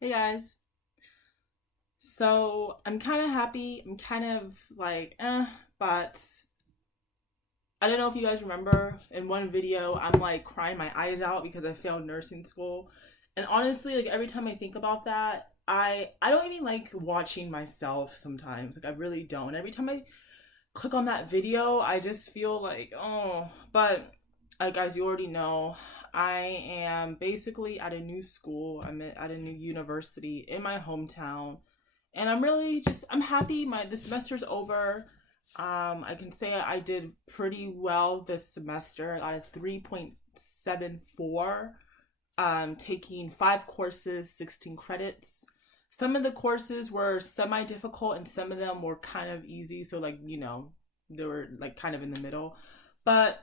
Hey guys. So I'm kind of happy. I'm kind of like, but I don't know if you guys remember in one video, I'm like crying my eyes out because I failed nursing school. And honestly, like every time I think about that, I don't even like watching myself sometimes. Like I really don't. And every time I click on that video, I just feel like, oh, but like as you already know, I am basically at a new school. I'm at a new university in my hometown, and I'm really just I'm happy. The semester's over. I can say I did pretty well this semester. I got a 3.74. Taking 5 courses, 16 credits. Some of the courses were semi difficult and some of them were kind of easy. So, like, they were like kind of in the middle. But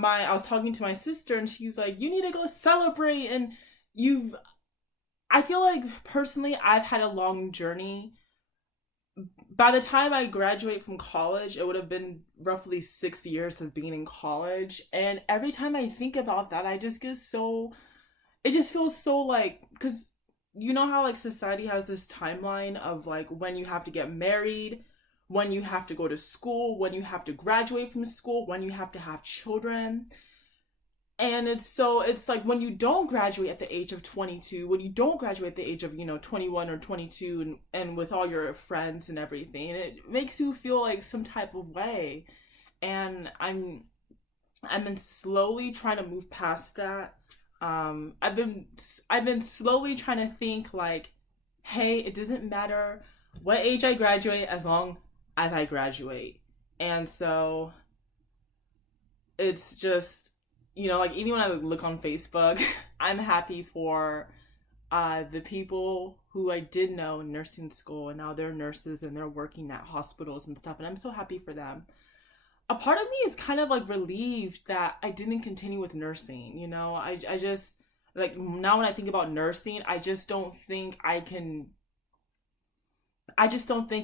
I was talking to my sister and she's like, you need to go celebrate. And you've, I feel like personally, I've had a long journey. By the time I graduate from college, it would have been roughly 6 years of being in college. And every time I think about that, I just get so it just feels so like because you know how like society has this timeline of like when you have to get married, when you have to go to school, when you have to graduate from school, when you have to have children. And it's like when you don't graduate at the age of 22, when you don't graduate at the age of 21 or 22, and with all your friends and everything, it makes you feel like some type of way. And I've been slowly trying to move past that. I've been slowly trying to think like, hey, it doesn't matter what age I graduate as long as I graduate. And so it's just like even when I look on Facebook, I'm happy for the people who I did know in nursing school, and now they're nurses and they're working at hospitals and stuff, and I'm so happy for them. A part of me is kind of like relieved that I didn't continue with nursing. I just like now when I think about nursing, I just don't think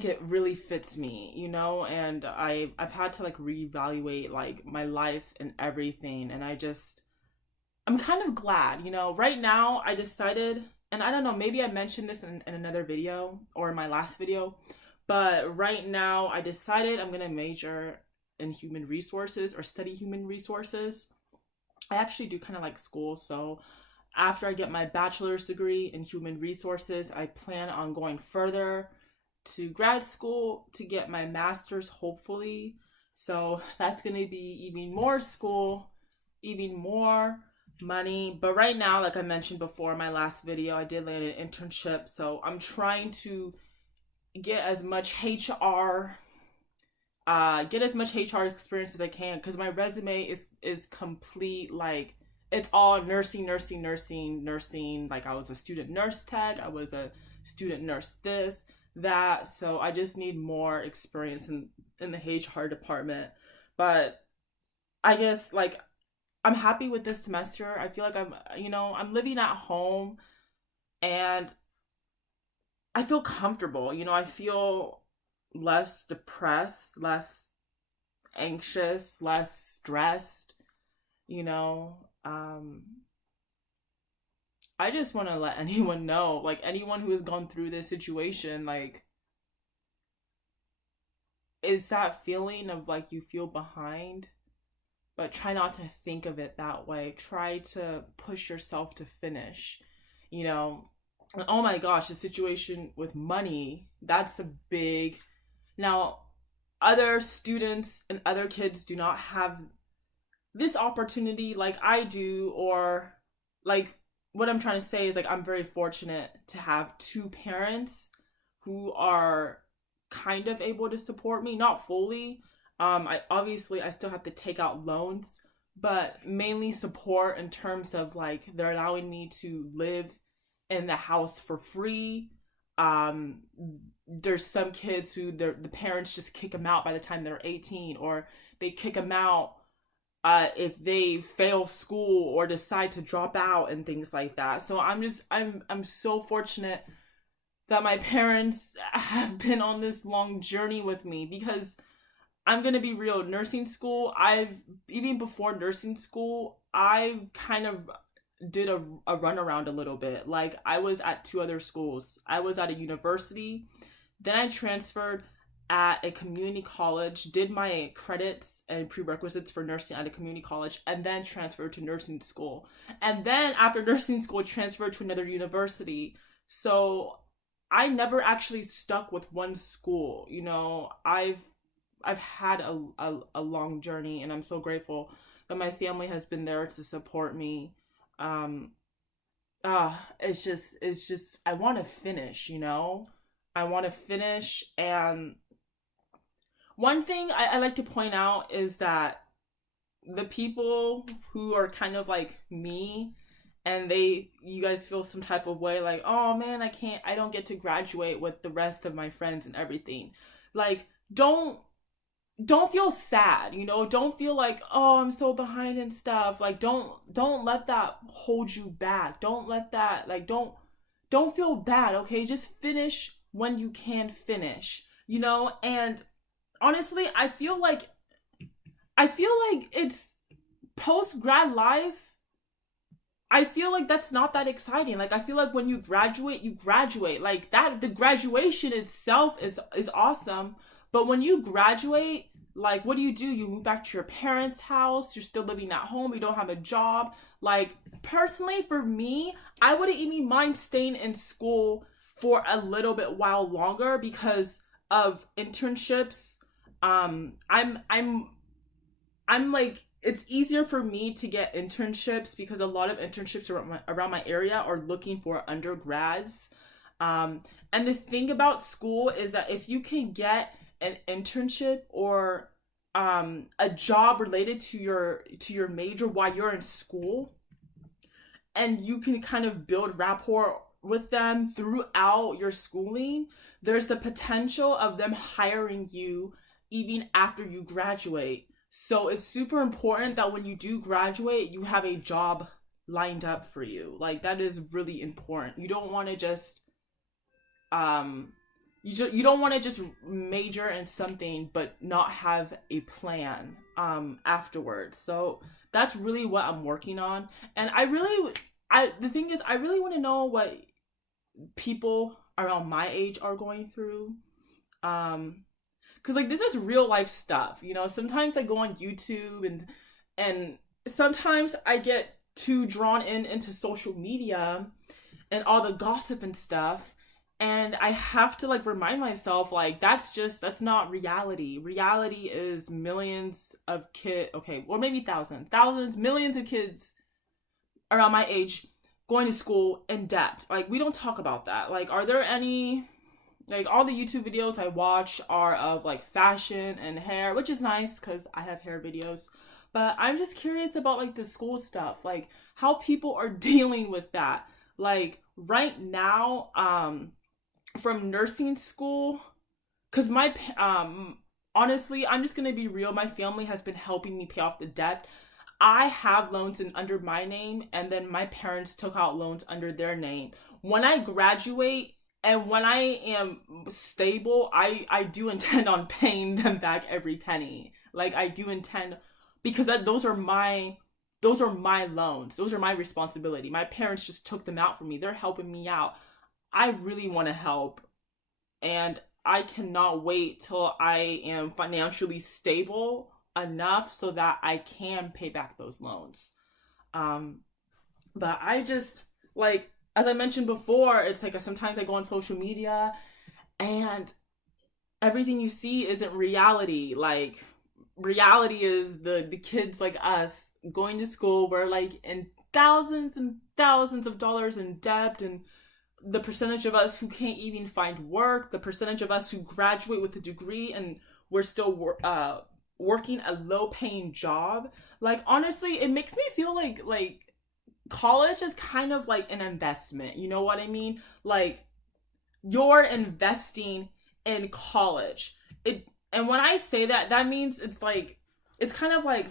it really fits me, and I've had to like reevaluate like my life and everything, and I'm kind of glad, right now I decided, and I don't know, maybe I mentioned this in another video or in my last video, but right now I decided I'm gonna major in human resources or study human resources. I actually do kind of like school, so after I get my bachelor's degree in human resources, I plan on going further to grad school to get my master's, hopefully. So that's going to be even more school, even more money. But right now, like I mentioned before in my last video, I did land an internship. So I'm trying to get as much HR get as much HR experience as I can because my resume is complete, like it's all nursing, nursing, nursing, nursing. Like I was a student nurse tech, I was a student nurse this, that. So I just need more experience in the HR department. But I guess like I'm happy with this semester. I feel like I'm living at home and I feel comfortable. I feel less depressed, less anxious, less stressed, you know. I just want to let anyone know, like anyone who has gone through this situation, like it's that feeling of like you feel behind, but try not to think of it that way. Try to push yourself to finish, you know. Oh my gosh, the situation with money, that's a big now other students and other kids do not have this opportunity like I do, or like what I'm trying to say is like I'm very fortunate to have two parents who are kind of able to support me, not fully. I still have to take out loans, but mainly support in terms of like they're allowing me to live in the house for free. Um, there's some kids who the parents just kick them out by the time they're 18, or they kick them out if they fail school or decide to drop out and things like that. So I'm so fortunate that my parents have been on this long journey with me, because I'm gonna be real. Nursing school, I've even before nursing school, I've kind of did a runaround a little bit. Like, I was at two other schools. I was at a university, then I transferred at a community college, did my credits and prerequisites for nursing at a community college, and then transferred to nursing school. And then after nursing school, transferred to another university. So I never actually stuck with one school. You know, I've had a long journey, and I'm so grateful that my family has been there to support me. Um, it's just I want to finish, you know? I want to finish. And one thing I like to point out is that the people who are kind of like me, and you guys feel some type of way, like, oh man, I don't get to graduate with the rest of my friends and everything. Like, don't feel sad, you know? Don't feel like, oh, I'm so behind and stuff. Like, don't let that hold you back. Don't let that, like, don't feel bad, okay? Just finish when you can finish, you know? And honestly, I feel like it's post grad life. I feel like that's not that exciting. Like, I feel like when you graduate, you graduate. Like, that, the graduation itself is awesome. But when you graduate, like, what do? You move back to your parents' house. You're still living at home. You don't have a job. Like, personally, for me, I wouldn't even mind staying in school for a little bit while longer because of internships. I'm like, it's easier for me to get internships because a lot of internships around my area are looking for undergrads. And the thing about school is that if you can get an internship or a job related to your major while you're in school, and you can kind of build rapport with them throughout your schooling, there's the potential of them hiring you even after you graduate. So it's super important that when you do graduate, you have a job lined up for you. Like, that is really important. You don't want to just you don't want to just major in something but not have a plan afterwards. So that's really what I'm working on. And the thing is, I really want to know what people around my age are going through. Because, like, this is real life stuff, you know? Sometimes I go on YouTube and sometimes I get too drawn into social media and all the gossip and stuff. And I have to, like, remind myself, like, that's not reality. Reality is millions of kids, okay, or maybe thousands, millions of kids around my age going to school in debt. Like, we don't talk about that. Like, are there any, like, all the YouTube videos I watch are of, like, fashion and hair, which is nice because I have hair videos. But I'm just curious about, like, the school stuff, like, how people are dealing with that. Like, right now, from nursing school, because honestly, I'm just gonna be real, my family has been helping me pay off the debt. I have loans under my name, and then my parents took out loans under their name. When I graduate and when I am stable, I do intend on paying them back every penny. Like, I do intend, because those are my loans. Those are my responsibility. My parents just took them out for me. They're helping me out. I really want to help, and I cannot wait till I am financially stable enough so that I can pay back those loans. But I just, like, as I mentioned before, it's like sometimes I go on social media and everything you see isn't reality. Like, reality is the kids like us going to school. We're, like, in thousands and thousands of dollars in debt, and the percentage of us who can't even find work, the percentage of us who graduate with a degree and we're still working a low-paying job. Like, honestly, it makes me feel like college is kind of like an investment. You know what I mean? Like, you're investing in college. And when I say that, that means it's kind of like,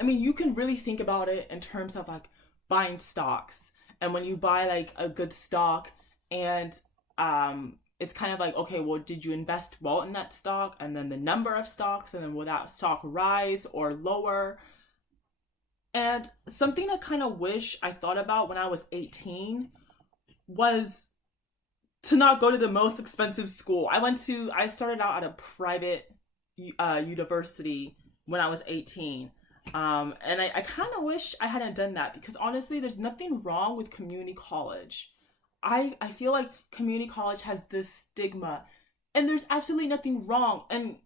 I mean, you can really think about it in terms of, like, buying stocks. And when you buy, like, a good stock, and it's kind of like, okay, well, did you invest well in that stock? And then the number of stocks, and then will that stock rise or lower? And something I kind of wish I thought about when I was 18 was to not go to the most expensive school. I started out at a private university when I was 18. And I kind of wish I hadn't done that, because honestly, there's nothing wrong with community college. I feel like community college has this stigma, and there's absolutely nothing wrong. And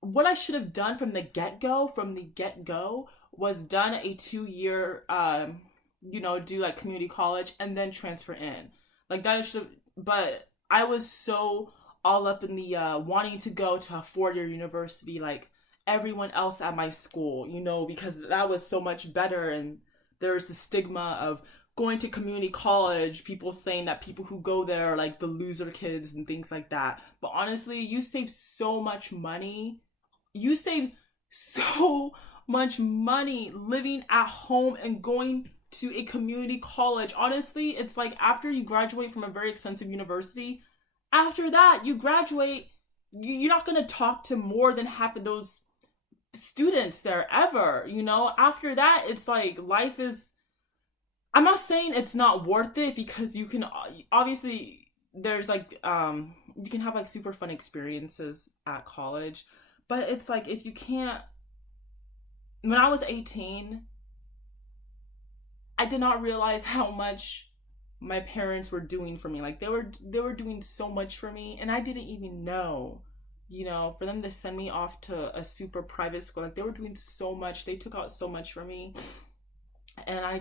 what I should have done from the get go, was done a 2 year, do like community college and then transfer in. Like that should have, but I was so all up in the wanting to go to a 4 year university like everyone else at my school, because that was so much better. And there's the stigma of going to community college, people saying that people who go there are like the loser kids and things like that. But honestly, you save so much money. You save so much money living at home and going to a community college. Honestly, it's like after you graduate from a very expensive university, after that, you graduate, you're not going to talk to more than half of those students there ever. After that, it's like life is, I'm not saying it's not worth it, because you can obviously, there's like you can have like super fun experiences at college, but it's like if you can't, when I was 18, I did not realize how much my parents were doing for me. Like they were doing so much for me, and I didn't even know. For them to send me off to a super private school, like they were doing so much. They took out so much for me. And I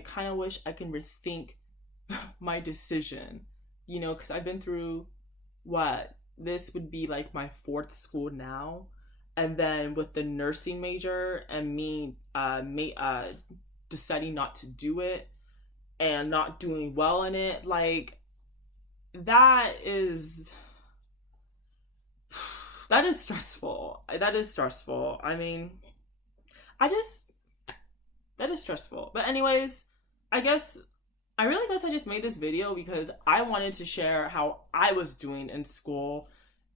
kind of wish I can rethink my decision, because I've been through this would be like my fourth school now. And then with the nursing major and me deciding not to do it and not doing well in it, like that is stressful. That is stressful. I mean, that is stressful. But anyways, I really guess I just made this video because I wanted to share how I was doing in school,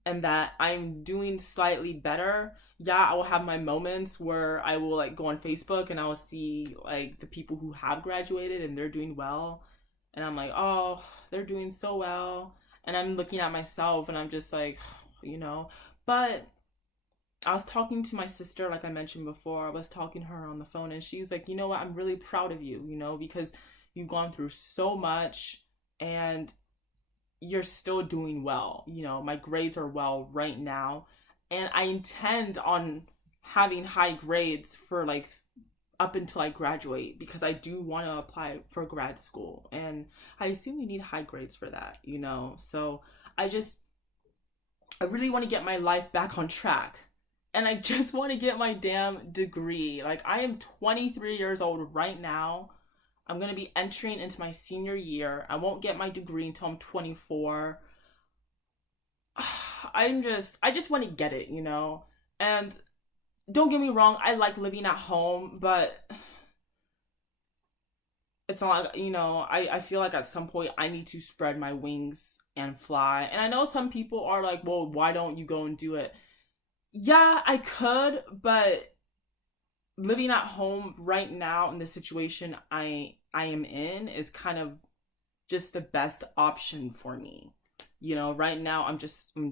and that I'm doing slightly better. Yeah, I will have my moments where I will like go on Facebook and I will see like the people who have graduated and they're doing well. And I'm like, oh, they're doing so well. And I'm looking at myself and I'm just like, but I was talking to my sister, like I mentioned before. I was talking to her on the phone, and she's like, you know what? I'm really proud of you, because you've gone through so much and you're still doing well. My grades are well right now, and I intend on having high grades for like up until I graduate, because I do want to apply for grad school, and I assume you need high grades for that, So I really want to get my life back on track. And I just want to get my damn degree. Like, I am 23 years old right now. I'm going to be entering into my senior year. I won't get my degree until I'm 24. I just want to get it, And don't get me wrong, I like living at home, but it's not, I feel like at some point I need to spread my wings and fly. And I know some people are like, well, why don't you go and do it? Yeah, I could, but living at home right now in the situation I am in is kind of just the best option for me. Right now I'm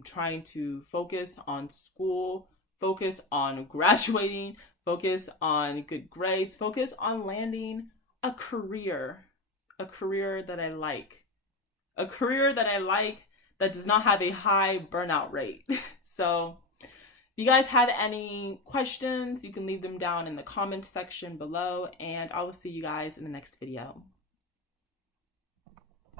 trying to focus on school, focus on graduating, focus on good grades, focus on landing a career that I like. A career that I like that does not have a high burnout rate. So if you guys have any questions, you can leave them down in the comment section below, and I will see you guys in the next video.